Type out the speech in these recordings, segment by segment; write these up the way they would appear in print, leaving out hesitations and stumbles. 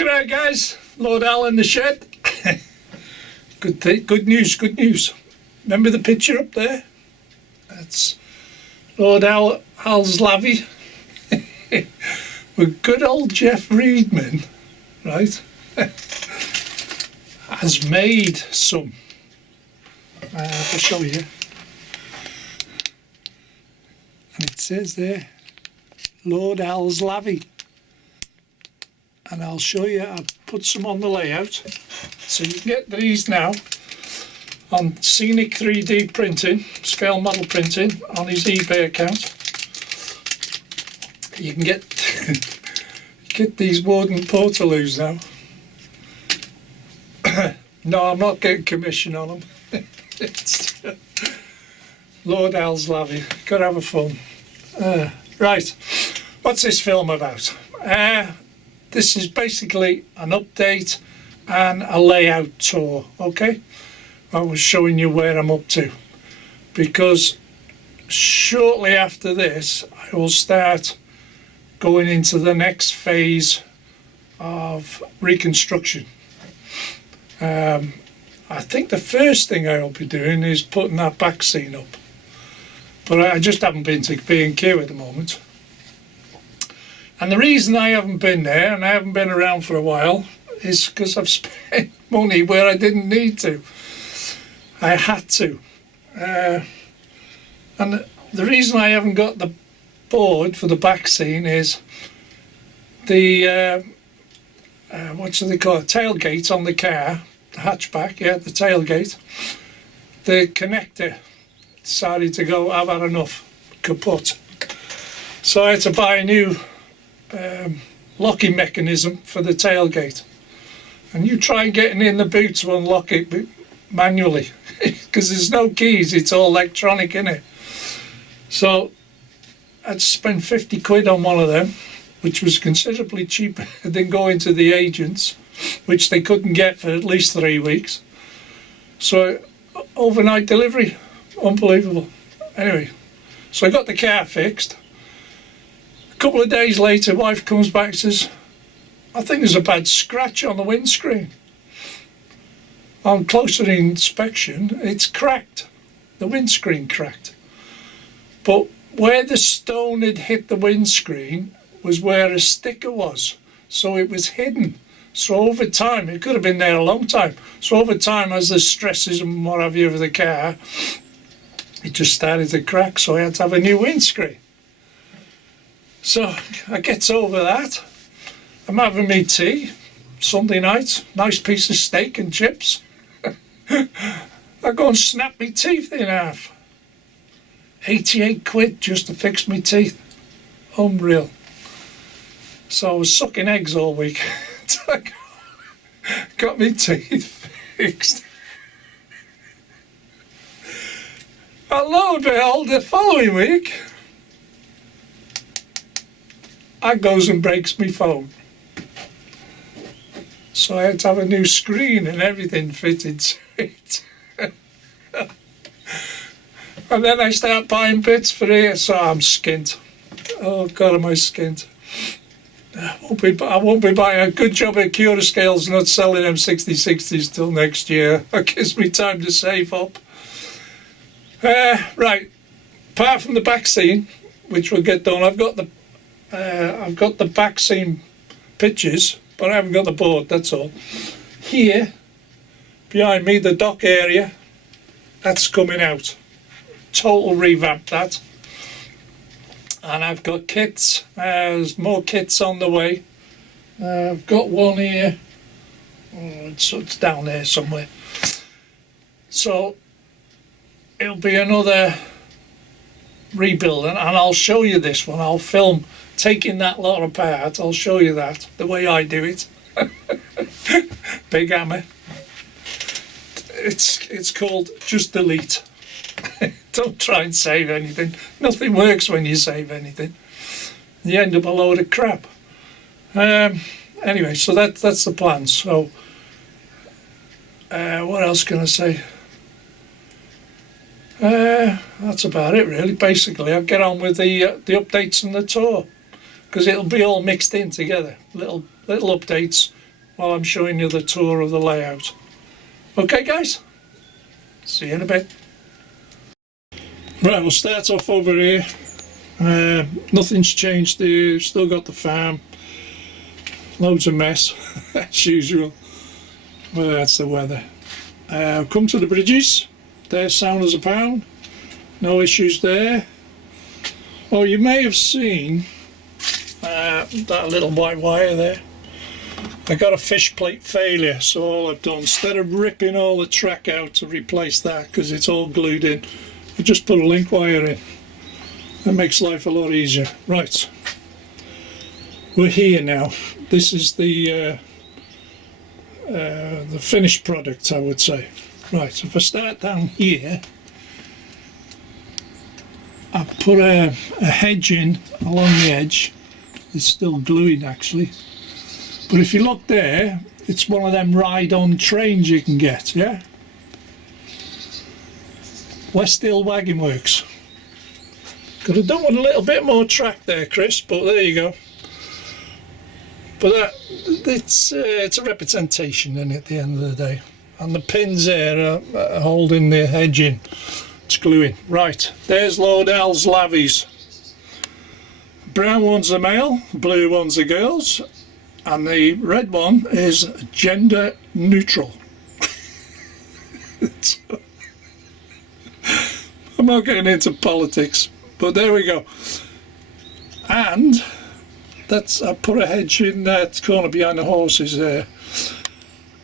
G'day guys, Lord Al in the shed. Good news. Remember the picture up there? That's Lord Al's Lavvy with good old Jeff Reedman, right? Has made some. I'll show you. And it says there, Lord Al's Lavvy. And I'll show you, I'll put some on the layout. So you can get these now on Scenic 3D printing, scale model printing, on his eBay account. You can get these wooden portaloos now. No, I'm not getting commission on them. It's Lord Al's Lavvy. Gotta have a fun. Right, what's this film about? This is basically an update and a layout tour, okay? I was showing you where I'm up to, because shortly after this I will start going into the next phase of reconstruction. I think the first thing I'll be doing is putting that back scene up, but I just haven't been to B&Q at the moment. And the reason I haven't been there, and I haven't been around for a while, is because I've spent money where I didn't need to. I had to. And the reason I haven't got the board for the back scene is the, what do they call it, tailgate on the car, the hatchback, yeah, the tailgate. The connector decided to go, I've had enough, kaput. So I had to buy a new locking mechanism for the tailgate, and you try getting in the boot to unlock it manually because there's no keys, it's all electronic in it. So I'd spent 50 quid on one of them, which was considerably cheaper than going to the agents, which they couldn't get for at least 3 weeks. So overnight delivery, unbelievable. Anyway, so I got the car fixed. A couple of days later, wife comes back and says, I think there's a bad scratch on the windscreen. On closer inspection, it's cracked. The windscreen cracked. But where the stone had hit the windscreen was where a sticker was. So it was hidden. So over time, it could have been there a long time. So over time, as the stresses and what have you of the car, it just started to crack. So I had to have a new windscreen. So I gets over that. I'm having me tea Sunday night, nice piece of steak and chips. I go and snap my teeth in half. 88 quid just to fix my teeth. Unreal. So I was sucking eggs all week. Got my teeth fixed. And lo and behold, the following week, I goes and breaks my phone. So I had to have a new screen and everything fitted to it. And then I start buying bits for here, so I'm skint. Oh God, am I skint. I won't be buying a good job at Cura Scales, not selling them 6060s till next year. That gives me time to save up. Right, apart from the back scene, which we'll get done, I've got the back scene pictures, but I haven't got the board, that's all. Here, behind me, the dock area, that's coming out. Total revamp, that. And I've got kits, there's more kits on the way. I've got one here, it's down there somewhere. So, it'll be another rebuild, and I'll show you this one. I'll film taking that lot apart. I'll show you that, the way I do it. Big hammer. It's called just delete. Don't try and save anything. Nothing works when you save anything. You end up a load of crap. Anyway, so that's the plan. So what else can I say? That's about it really. Basically, I'll get on with the updates and the tour, because it'll be all mixed in together. Little updates, while I'm showing you the tour of the layout. Okay guys, see you in a bit. Right, we'll start off over here. Nothing's changed here, still got the farm. Loads of mess, as usual. Well, that's the weather. Come to the bridges. They're sound as a pound. No issues there. Oh, you may have seen that little white wire there. I got a fish plate failure, so all I've done, instead of ripping all the track out to replace that because it's all glued in, I just put a link wire in. That makes life a lot easier. Right, we're here now. This is the finished product, I would say. Right, if I start down here, I put a hedge in along the edge. It's still gluing actually, but if you look there, it's one of them ride-on trains you can get, yeah? West Hill Wagon Works. Could have done with a little bit more track there, Chris, but there you go. But it's a representation in it at the end of the day. And the pins there are holding the hedge in. It's gluing. Right, there's Lord Al's Lavvies. Brown one's the male, blue one's the girls, and the red one is gender neutral. I'm not getting into politics, but there we go. And I put a hedge in that corner behind the horses there.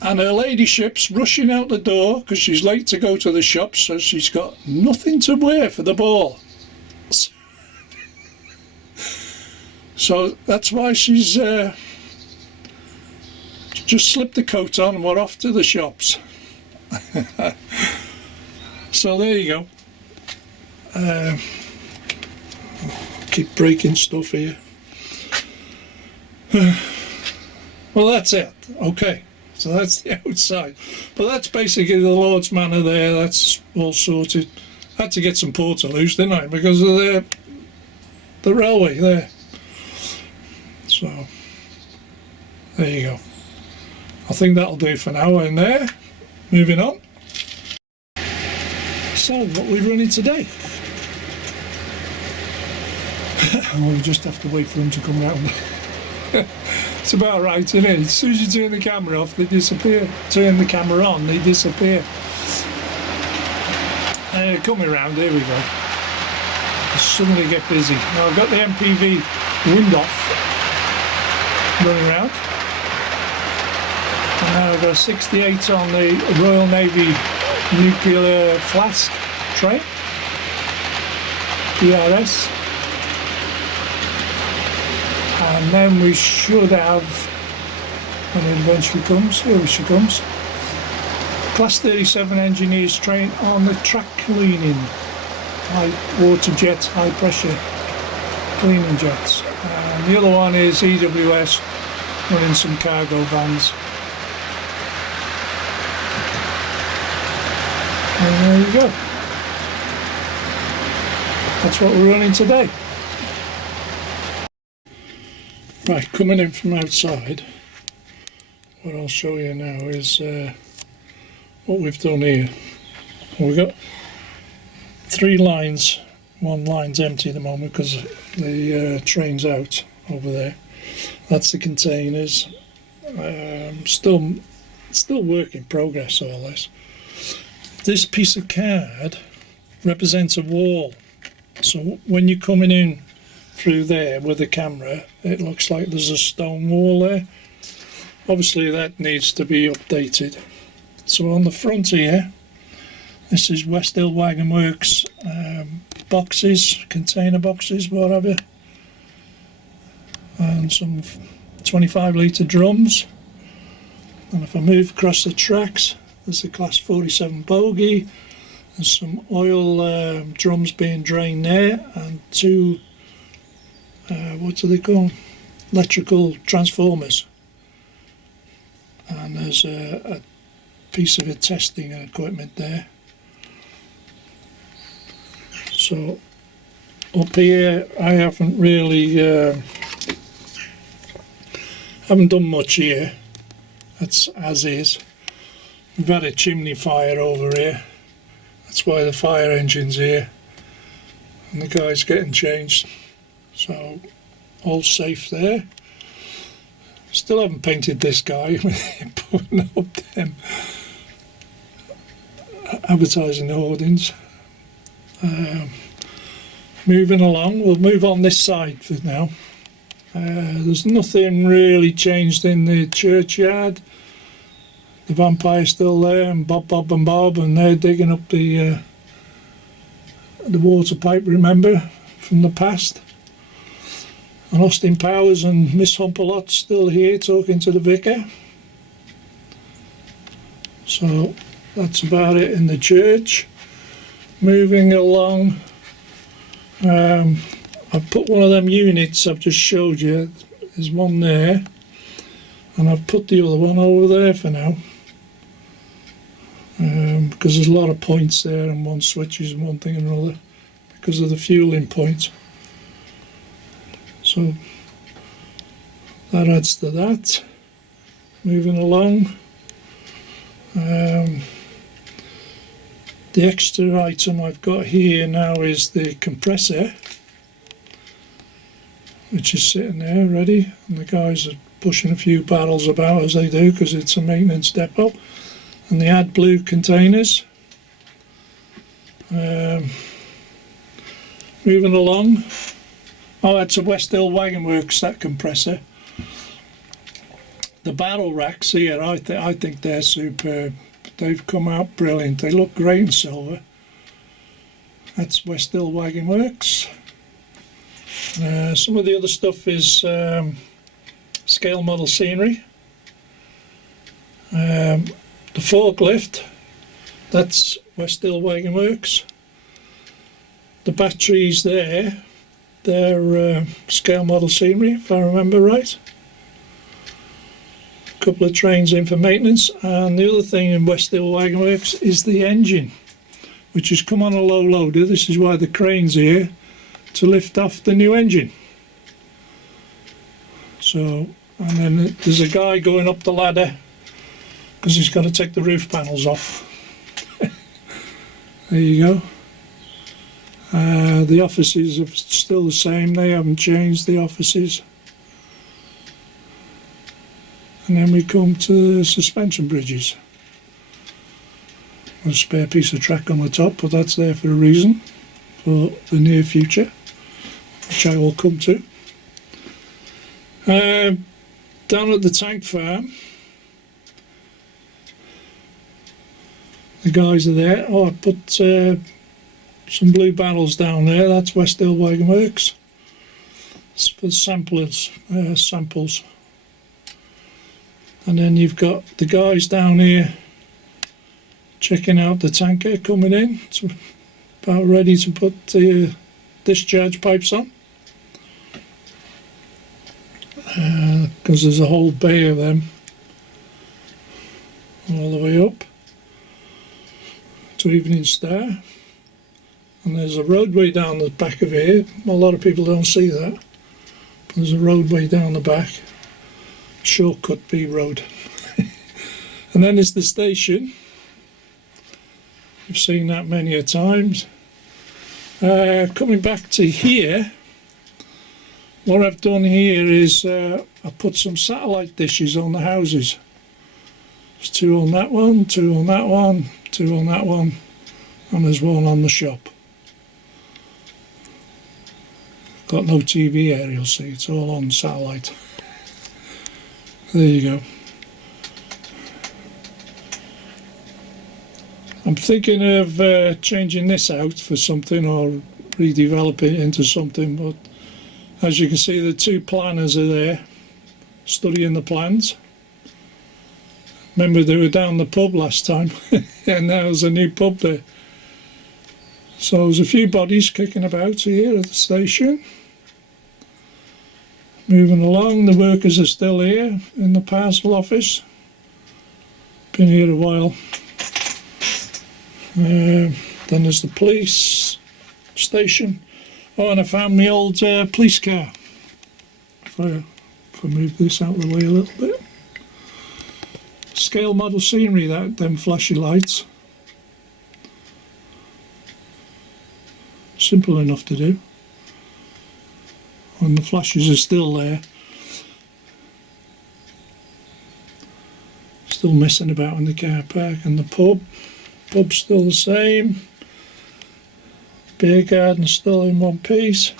And her ladyship's rushing out the door because she's late to go to the shop, so she's got nothing to wear for the ball. So that's why she's just slipped the coat on and we're off to the shops. So there you go. Keep breaking stuff here. Well, that's it. Okay. So that's the outside, but that's basically the Lord's Manor there. That's all sorted. I had to get some portaloos, didn't I, because of the railway there. So there you go. I think that'll do for now in there. Moving on. So what are we running today? Well, we just have to wait for them to come round. It's about right, isn't it? As soon as you turn the camera off, they disappear. Turn the camera on, they disappear. Coming around, here we go. I suddenly get busy. Now I've got the MPV wind off running around. And now I've got a 68 on the Royal Navy nuclear flask train. DRS. And then we should have, when it eventually comes, here she comes, Class 37 engineers train on the track cleaning, high water jets, high pressure cleaning jets. And the other one is EWS running some cargo vans. And there you go. That's what we're running today. Right, coming in from outside, what I'll show you now is what we've done here. We've got 3 lines, one line's empty at the moment because the train's out over there. That's the containers. Still work in progress, all this. This piece of card represents a wall, so when you're coming in through there with the camera, it looks like there's a stone wall there. Obviously that needs to be updated. So on the front here, this is West Hill Wagon Works boxes, container boxes, what have you, and some 25 litre drums. And if I move across the tracks, there's a Class 47 bogie, there's some oil drums being drained there, and 2 what do they call them? Electrical transformers. And there's a piece of testing equipment there. So up here I haven't really haven't done much here. That's as is. We've had a chimney fire over here. That's why the fire engine's here. And the guy's getting changed. So, all safe there. Still haven't painted this guy. Putting up them advertising hoardings. Moving along, we'll move on this side for now. There's nothing really changed in the churchyard. The vampire's still there, and Bob and Bob, and they're digging up the water pipe, remember, from the past. And Austin Powers and Miss Humpalot still here talking to the vicar. So that's about it in the church. Moving along, I've put one of them units I've just showed you. There's one there, and I've put the other one over there for now. Because there's a lot of points there, and one switches and one thing and another, because of the fueling point. So that adds to that. Moving along. The extra item I've got here now is the compressor, which is sitting there ready, and the guys are pushing a few barrels about as they do because it's a maintenance depot. And the AdBlue containers. Moving along. Oh, that's a West Hill Wagon Works, that compressor. The barrel racks here, I think they're superb. They've come out brilliant. They look great in silver. That's West Hill Wagon Works. Some of the other stuff is scale model scenery. The forklift, that's West Hill Wagon Works. The batteries there, they're scale model scenery, if I remember right. A couple of trains in for maintenance, and the other thing in West Hill Wagon Works is the engine, which has come on a low loader. This is why the crane's here, to lift off the new engine. So, and then there's a guy going up the ladder because he's got to take the roof panels off. There you go. The offices are still the same, they haven't changed, the offices. And then we come to the suspension bridges. A spare piece of track on the top, but that's there for a reason, for the near future, which I will come to. Down at the tank farm, the guys are there. Oh, I put some blue barrels down there. That's West Hill Wagon Works. It's for samples. And then you've got the guys down here checking out the tanker coming in. It's about ready to put the discharge pipes on. Because there's a whole bay of them all the way up to Evening Star. And there's a roadway down the back of here. A lot of people don't see that. But there's a roadway down the back. Shortcut B road. And then there's the station. You've seen that many a times. Coming back to here, what I've done here is I put some satellite dishes on the houses. There's two on that one, two on that one, two on that one, and there's one on the shop. Got no TV aerial, see, it's all on satellite. There you go. I'm thinking of changing this out for something or redevelop it into something, but as you can see the two planners are there studying the plans. Remember they were down the pub last time and now there's a new pub there. So there's a few bodies kicking about here at the station. Moving along, the workers are still here in the parcel office. Been here a while. Then there's the police station. Oh, and I found my old police car. If I move this out of the way a little bit. scale model scenery, them flashy lights. Simple enough to do. And the flashes are still there. Still messing about in the car park. And the pub's still the same. Beer garden's still in one piece.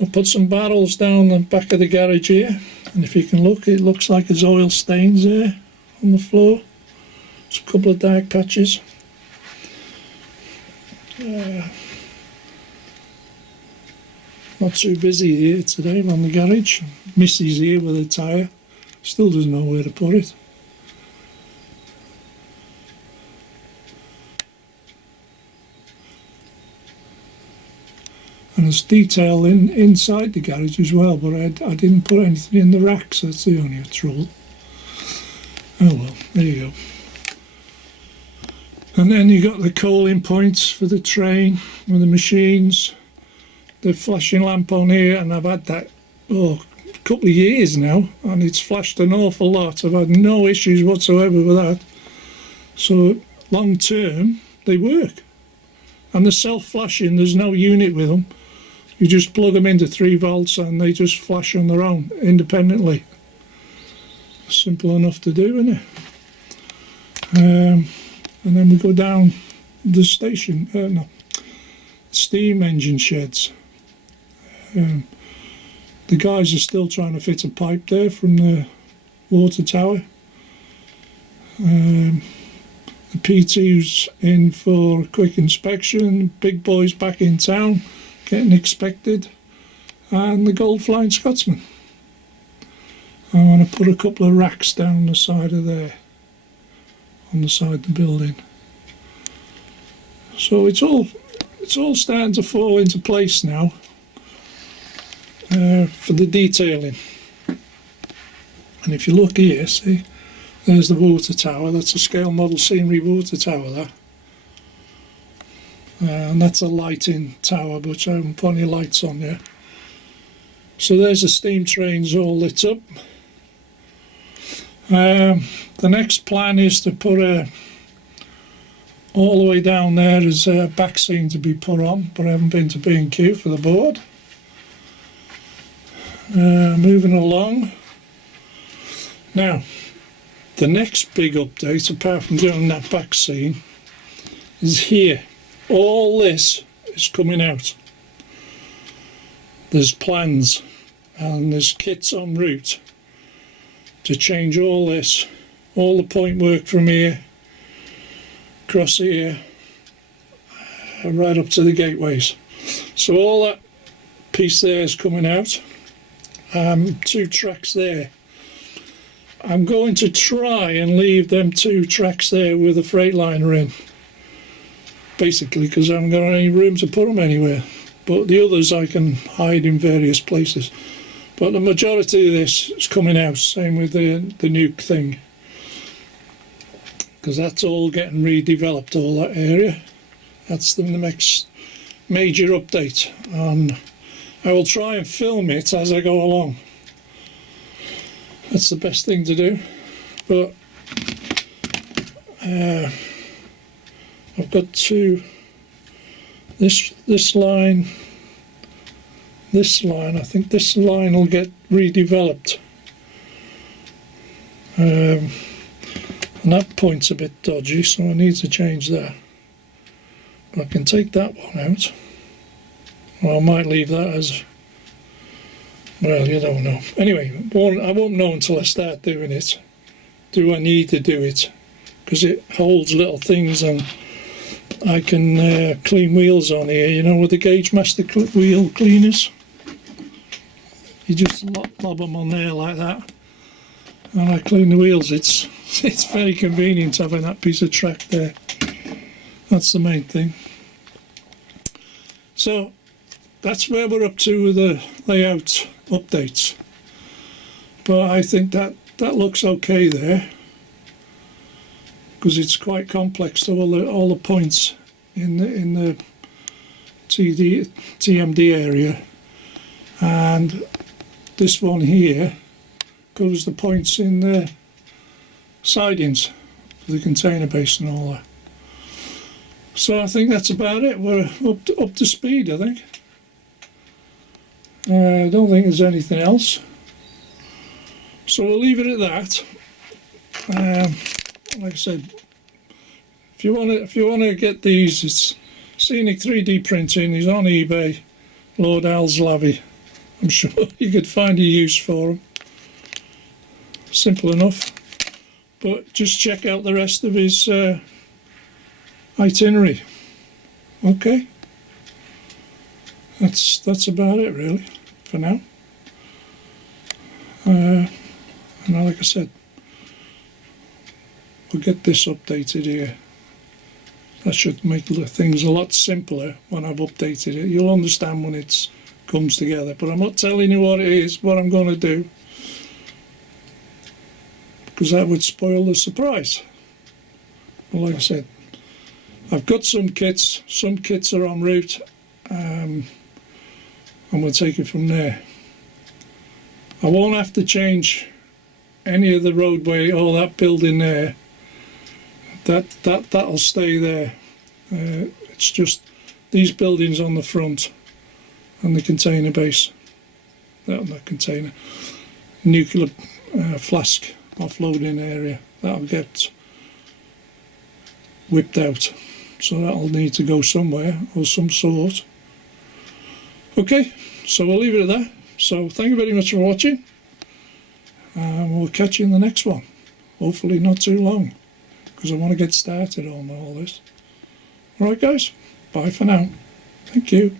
I'll put some barrels down the back of the garage here, and if you can look, it looks like there's oil stains there on the floor. There's a couple of dark patches. Not too busy here today on the garage. Missy's here with a tyre. Still doesn't know where to put it. And there's detail inside the garage as well, but I didn't put anything in the racks. That's the only trouble. Oh well, there you go. And then you got the coaling points for the train with the machines. The flashing lamp on here, and I've had that a couple of years now, and it's flashed an awful lot. I've had no issues whatsoever with that. So long term, they work. And they're self-flashing, there's no unit with them. You just plug them into 3 volts and they just flash on their own, independently. Simple enough to do, isn't it? And then we go down the station, steam engine sheds. The guys are still trying to fit a pipe there from the water tower. The P2's in for a quick inspection, big boys back in town, getting expected, and the Gold Flying Scotsman. I want to put a couple of racks down the side of there, on the side of the building. So it's all starting to fall into place now for the detailing. And if you look here, see, there's the water tower. That's a scale model scenery water tower there. And that's a lighting tower, but I haven't put any lights on there. So there's the steam trains all lit up. The next plan is to put all the way down there is a back scene to be put on, but I haven't been to B&Q for the board. Moving along. Now, the next big update, apart from doing that back scene, is here. All this is coming out. There's plans and there's kits en route to change all this, all the point work from here, across here, right up to the gateways. So all that piece there is coming out. 2 tracks there. I'm going to try and leave them 2 tracks there with a Freightliner in, basically because I haven't got any room to put them anywhere. But the others I can hide in various places. But the majority of this is coming out, same with the nuke thing, because that's all getting redeveloped, all that area. That's the next major update, and I will try and film it as I go along. That's the best thing to do. But I've got 2, this line, I think this line will get redeveloped. And that point's a bit dodgy, so I need to change that. But I can take that one out. Well, I might leave that as, well, you don't know. Anyway, I won't know until I start doing it. Do I need to do it? Because it holds little things, and I can clean wheels on here, you know, with the Gauge Master wheel cleaners. You just lob them on there like that, and I clean the wheels. It's very convenient having that piece of track there. That's the main thing. So that's where we're up to with the layout updates. But I think that looks okay there, because it's quite complex. All the points in the TMD area, and this one here covers the points in the sidings for the container base and all that. So I think that's about it. We're up to speed, I think. I don't think there's anything else. So we'll leave it at that. Like I said, if you want to get these, it's Scenic 3D printing. He's on eBay. Lord Al's Lavvy. I'm sure you could find a use for them. Simple enough. But just check out the rest of his itinerary. Okay, that's about it really for now. And like I said, we'll get this updated here. That should make things a lot simpler when I've updated it. You'll understand when it comes together, but I'm not telling you what it is, what I'm going to do, because that would spoil the surprise. But like I said, I've got some kits are en route, and we'll take it from there. I won't have to change any of the roadway or that building there. That'll stay there. It's just these buildings on the front and the container base. Not container, nuclear flask offloading area. That'll get whipped out. So that'll need to go somewhere or some sort. Okay, so we'll leave it at that. So thank you very much for watching, and we'll catch you in the next one. Hopefully not too long, because I want to get started on all this. Alright guys, bye for now. Thank you.